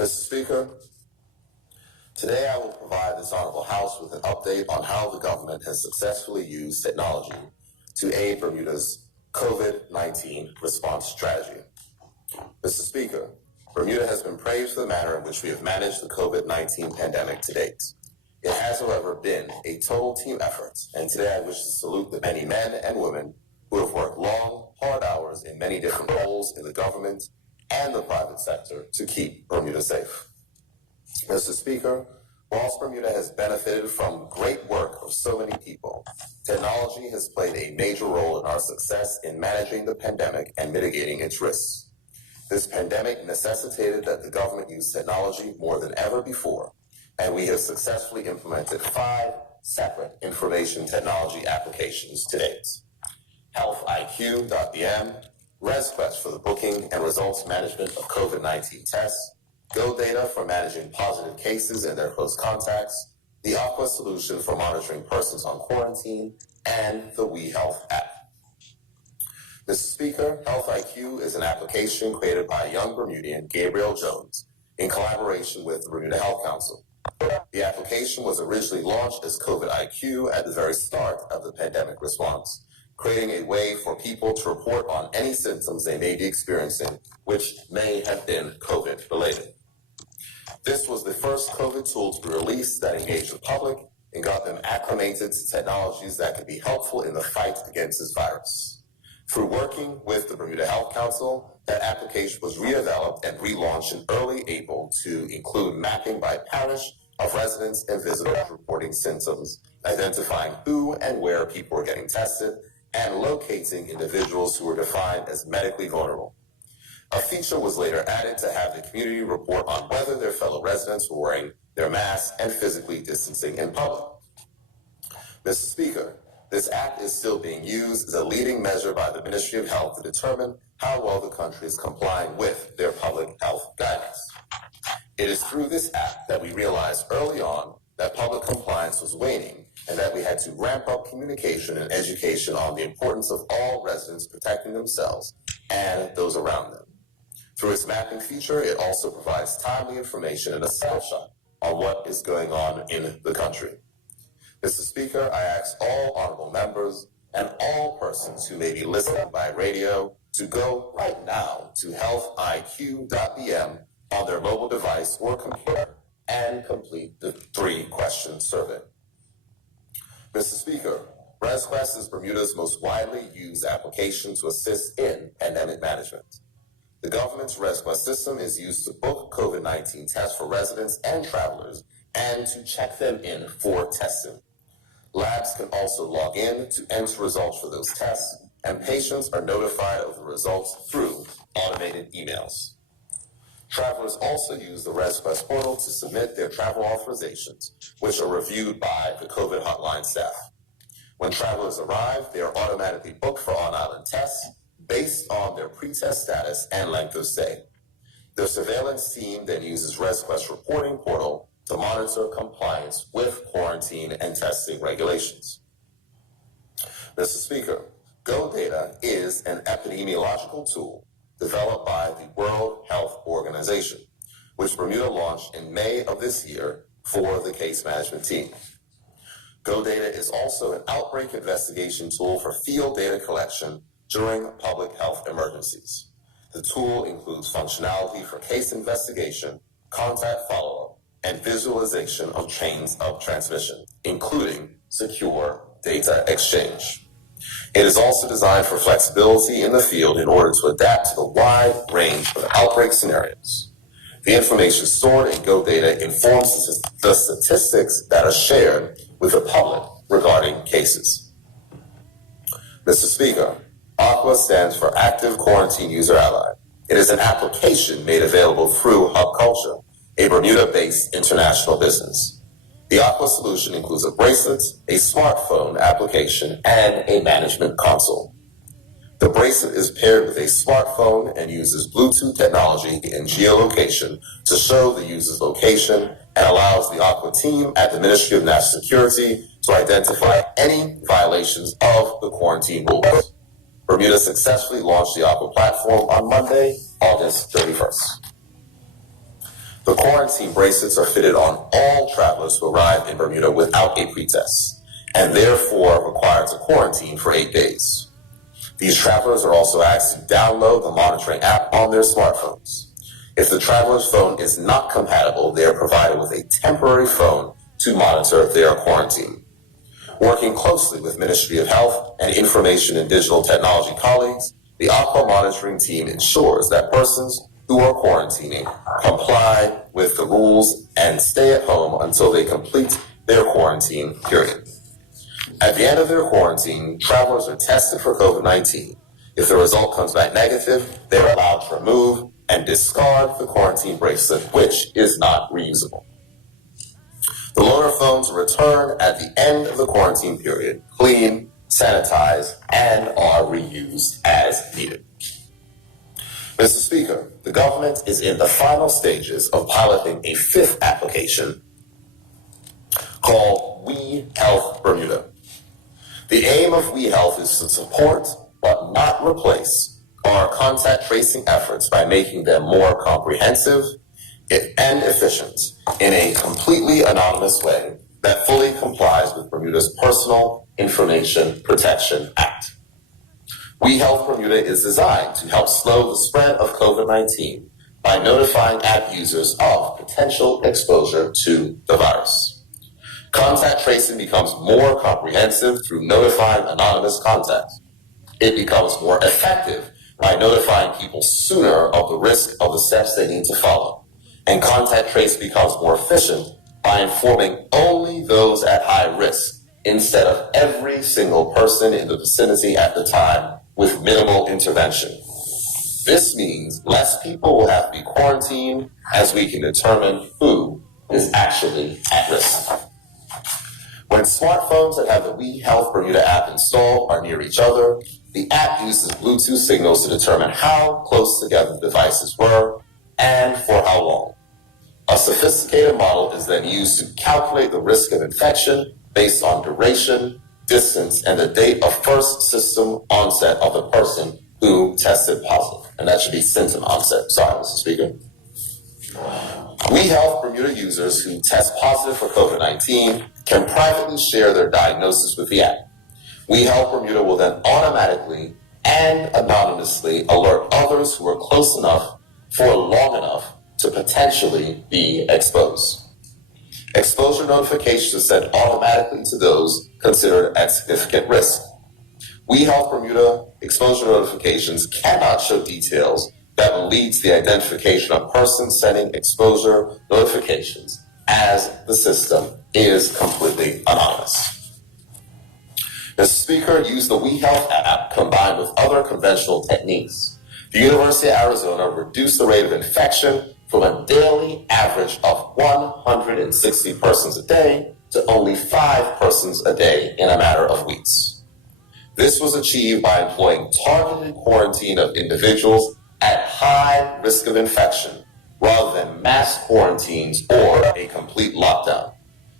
Mr. Speaker, today I will provide this Honorable House with an update on how the government has successfully used technology to aid Bermuda's COVID-19 response strategy. Mr. Speaker, Bermuda has been praised for the manner in which we have managed the COVID-19 pandemic to date. It has, however, been a total team effort, and today I wish to salute the many men and women who have worked long, hard hours in many different roles in the government and the private sector to keep Bermuda safe. Mr. Speaker, whilst Bermuda has benefited from great work of so many people, technology has played a major role in our success in managing the pandemic and mitigating its risks. This pandemic necessitated that the government use technology more than ever before, and we have successfully implemented 5 separate information technology applications to date. HealthIQ.bm, ResQuest for the booking and results management of COVID-19 tests, GoData for managing positive cases and their close contacts, the Aqua solution for monitoring persons on quarantine, and the WeHealth app. Mr. Speaker, HealthIQ is an application created by young Bermudian Gabriel Jones in collaboration with the Bermuda Health Council. The application was originally launched as COVID-IQ at the very start of the pandemic response, creating a way for people to report on any symptoms they may be experiencing, which may have been COVID-related. This was the first COVID tool to be released that engaged the public and got them acclimated to technologies that could be helpful in the fight against this virus. Through working with the Bermuda Health Council, that application was redeveloped and relaunched in early April to include mapping by parish of residents and visitors reporting symptoms, identifying who and where people were getting tested, and locating individuals who were defined as medically vulnerable. A feature was later added to have the community report on whether their fellow residents were wearing their masks and physically distancing in public. Mr. Speaker, this app is still being used as a leading measure by the Ministry of Health to determine how well the country is complying with their public health guidance. It is through this app that we realized early on that public compliance was waning and that we had to ramp up communication and education on the importance of all residents protecting themselves and those around them. Through its mapping feature, it also provides timely information and a snapshot on what is going on in the country. Mr. Speaker, I ask all honorable members and all persons who may be listening by radio to go right now to healthiq.bm on their mobile device or computer and complete the 3-question survey. Mr. Speaker, ResQuest is Bermuda's most widely used application to assist in pandemic management. The government's ResQuest system is used to book COVID-19 tests for residents and travelers and to check them in for testing. Labs can also log in to enter results for those tests, and patients are notified of the results through automated emails. Travelers also use the ResQuest portal to submit their travel authorizations, which are reviewed by the COVID hotline staff. When travelers arrive, they are automatically booked for on-island tests based on their pre-test status and length of stay. The surveillance team then uses ResQuest reporting portal to monitor compliance with quarantine and testing regulations. Mr. Speaker, GoData is an epidemiological tool developed by the World Health Organization, which Bermuda launched in May of this year for the case management team. GoData is also an outbreak investigation tool for field data collection during public health emergencies. The tool includes functionality for case investigation, contact follow-up, and visualization of chains of transmission, including secure data exchange. It is also designed for flexibility in the field in order to adapt to the wide range of outbreak scenarios. The information stored in GoData informs the statistics that are shared with the public regarding cases. Mr. Speaker, Aqua stands for Active Quarantine User Ally. It is an application made available through Hub Culture, a Bermuda-based international business. The Aqua solution includes a bracelet, a smartphone application, and a management console. The bracelet is paired with a smartphone and uses Bluetooth technology and geolocation to show the user's location and allows the Aqua team at the Ministry of National Security to identify any violations of the quarantine rules. Bermuda successfully launched the Aqua platform on Monday, August 31st. The quarantine bracelets are fitted on all travelers who arrive in Bermuda without a pretest, and therefore required to quarantine for 8 days. These travelers are also asked to download the monitoring app on their smartphones. If the traveler's phone is not compatible, they are provided with a temporary phone to monitor their quarantine. Working closely with Ministry of Health and Information and Digital Technology colleagues, the Aqua monitoring team ensures that persons who are quarantining comply with the rules and stay at home until they complete their quarantine period. At the end of their quarantine, travelers are tested for COVID-19. If the result comes back negative, they're allowed to remove and discard the quarantine bracelet, which is not reusable. The loaner phones return at the end of the quarantine period, clean, sanitized, and are reused as needed. Mr. Speaker, the government is in the final stages of piloting a 5th application called We Health Bermuda. The aim of We Health is to support, but not replace, our contact tracing efforts by making them more comprehensive and efficient in a completely anonymous way that fully complies with Bermuda's Personal Information Protection Act. We Health Bermuda is designed to help slow the spread of COVID-19 by notifying app users of potential exposure to the virus. Contact tracing becomes more comprehensive through notifying anonymous contacts. It becomes more effective by notifying people sooner of the risk of the steps they need to follow. And contact trace becomes more efficient by informing only those at high risk instead of every single person in the vicinity at the time with minimal intervention. This means less people will have to be quarantined as we can determine who is actually at risk. When smartphones that have the We Health Bermuda app installed are near each other, the app uses Bluetooth signals to determine how close together the devices were and for how long. A sophisticated model is then used to calculate the risk of infection based on duration, distance, and the date of first system onset of the person who tested positive. And that should be symptom onset. Sorry, Mr. Speaker. We Health Bermuda users who test positive for COVID-19 can privately share their diagnosis with the app. We Health Bermuda will then automatically and anonymously alert others who are close enough for long enough to potentially be exposed. Exposure notifications are sent automatically to those considered at significant risk. We Health Bermuda exposure notifications cannot show details that will lead to the identification of persons sending exposure notifications, as the system is completely anonymous. The Speaker used the We Health app combined with other conventional techniques. The University of Arizona reduced the rate of infection from a daily average of 160 persons a day to only 5 persons a day in a matter of weeks. This was achieved by employing targeted quarantine of individuals at high risk of infection rather than mass quarantines or a complete lockdown,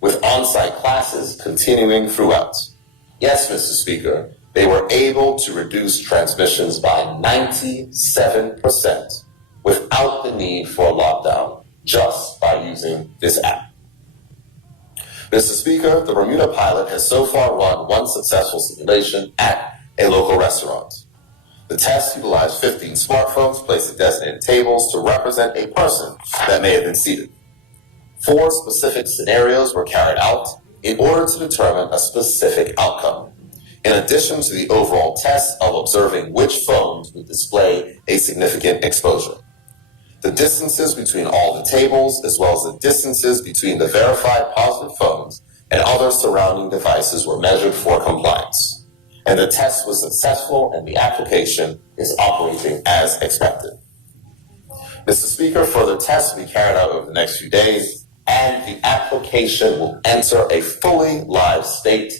with on-site classes continuing throughout. Yes, Mr. Speaker, they were able to reduce transmissions by 97% without the need for a lockdown, just by using this app. Mr. Speaker, the Bermuda pilot has so far run one successful simulation at a local restaurant. The test utilized 15 smartphones placed at designated tables to represent a person that may have been seated. 4 specific scenarios were carried out in order to determine a specific outcome, in addition to the overall test of observing which phones would display a significant exposure. The distances between all the tables, as well as the distances between the verified positive phones and other surrounding devices, were measured for compliance. And the test was successful, and the application is operating as expected. Mr. Speaker, further tests will be carried out over the next few days, and the application will enter a fully live state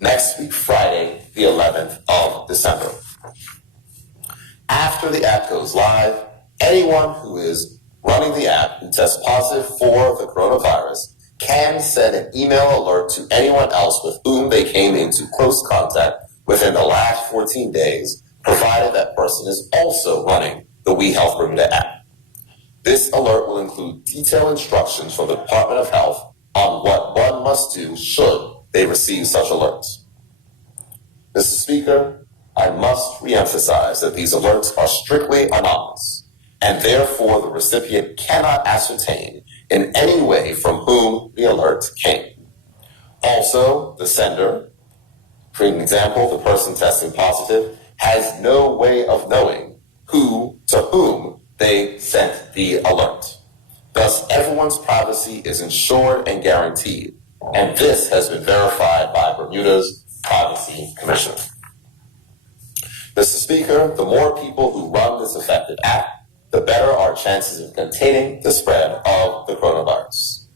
next week, Friday, the 11th of December. After the app goes live, anyone who is running the app who tests positive for the coronavirus can send an email alert to anyone else with whom they came into close contact within the last 14 days, provided that person is also running the We Health Bermuda app. This This alert will include detailed instructions from the Department of Health on what one must do should they receive such alerts. Mr. Speaker, I must reemphasize that these alerts are strictly anonymous, and therefore the recipient cannot ascertain in any way from whom the alert came. Also, the sender, for example, the person testing positive, has no way of knowing to whom they sent the alert. Thus, everyone's privacy is ensured and guaranteed, and this has been verified by Bermuda's Privacy Commissioner. Mr. Speaker, the more people who run this effective app, the better our chances of containing the spread of the coronavirus.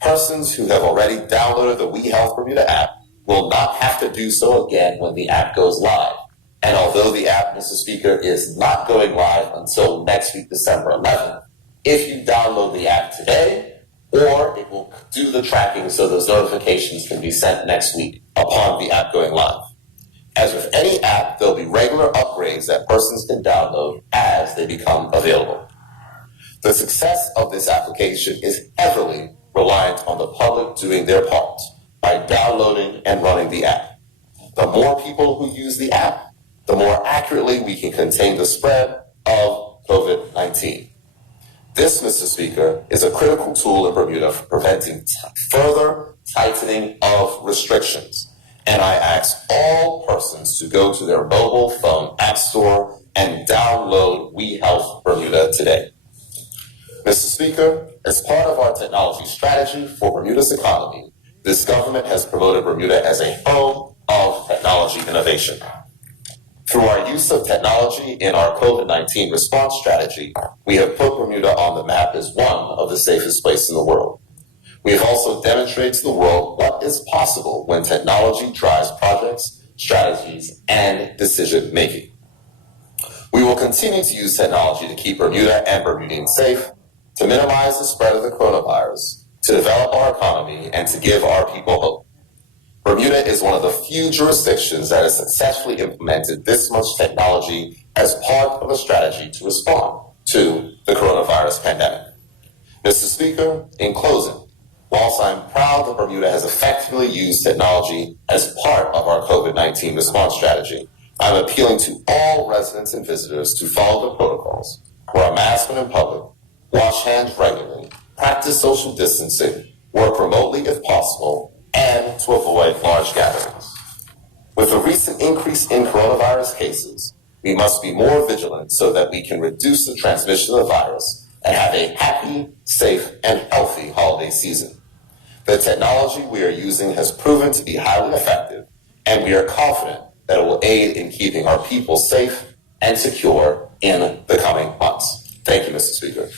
Persons who have already downloaded the We Health Bermuda app will not have to do so again when the app goes live. And although the app, Mr. Speaker, is not going live until next week, December 11th, if you download the app today, or it will do the tracking so those notifications can be sent next week upon the app going live. As with any app, there'll be regular upgrades that persons can download as they become available. The success of this application is heavily reliant on the public doing their part by downloading and running the app. The more people who use the app, the more accurately we can contain the spread of COVID-19. This, Mr. Speaker, is a critical tool in Bermuda for preventing further tightening of restrictions. And I ask all persons to go to their mobile phone app store and download We Health Bermuda today. Mr. Speaker, as part of our technology strategy for Bermuda's economy, this government has promoted Bermuda as a home of technology innovation. Through our use of technology in our COVID-19 response strategy, we have put Bermuda on the map as one of the safest places in the world. We have also demonstrated to the world what is possible when technology drives projects, strategies, and decision-making. We will continue to use technology to keep Bermuda and Bermudians safe, to minimize the spread of the coronavirus, to develop our economy, and to give our people hope. Bermuda is one of the few jurisdictions that has successfully implemented this much technology as part of a strategy to respond to the coronavirus pandemic. Mr. Speaker, in closing, whilst I'm proud that Bermuda has effectively used technology as part of our COVID-19 response strategy, I'm appealing to all residents and visitors to follow the protocols, wear a mask when in public, wash hands regularly, practice social distancing, work remotely if possible, and to avoid large gatherings. With the recent increase in coronavirus cases, we must be more vigilant so that we can reduce the transmission of the virus and have a happy, safe, and healthy holiday season. The technology we are using has proven to be highly effective, and we are confident that it will aid in keeping our people safe and secure in the coming months. Thank you, Mr. Speaker.